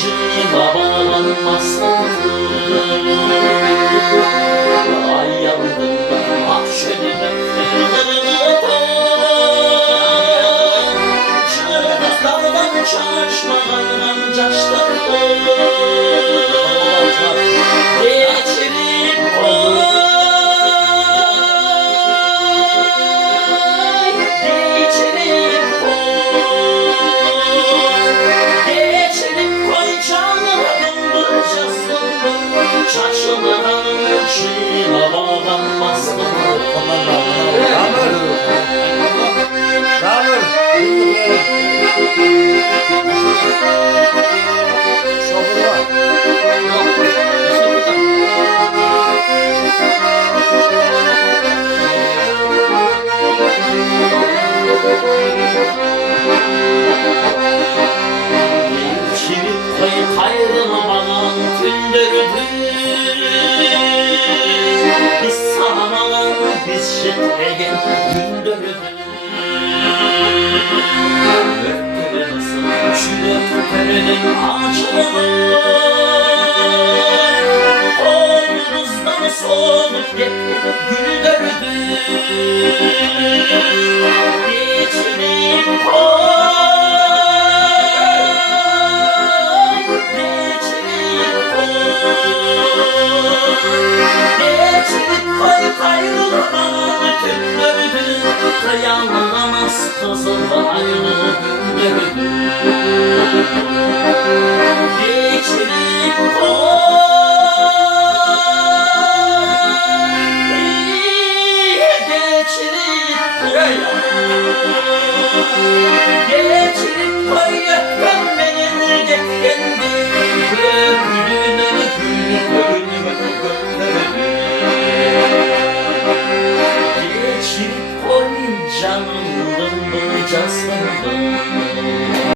ışığına bağlanmasaydı. Ay yandım ben akşedim Çığlıklardan çağışmadan caşlardı. Geçirip koy, geçirip koy, geçirip koy canlarımdır cazlarım. Şaşırmadan ışığına bağlanmasın. Geçirip koy kayrılmadan tündürdü. Biz sağmadan biz şetregen gündürdü. Çürüklerin ağaçları omuzdan soğuk güldürdü. Geçirip koy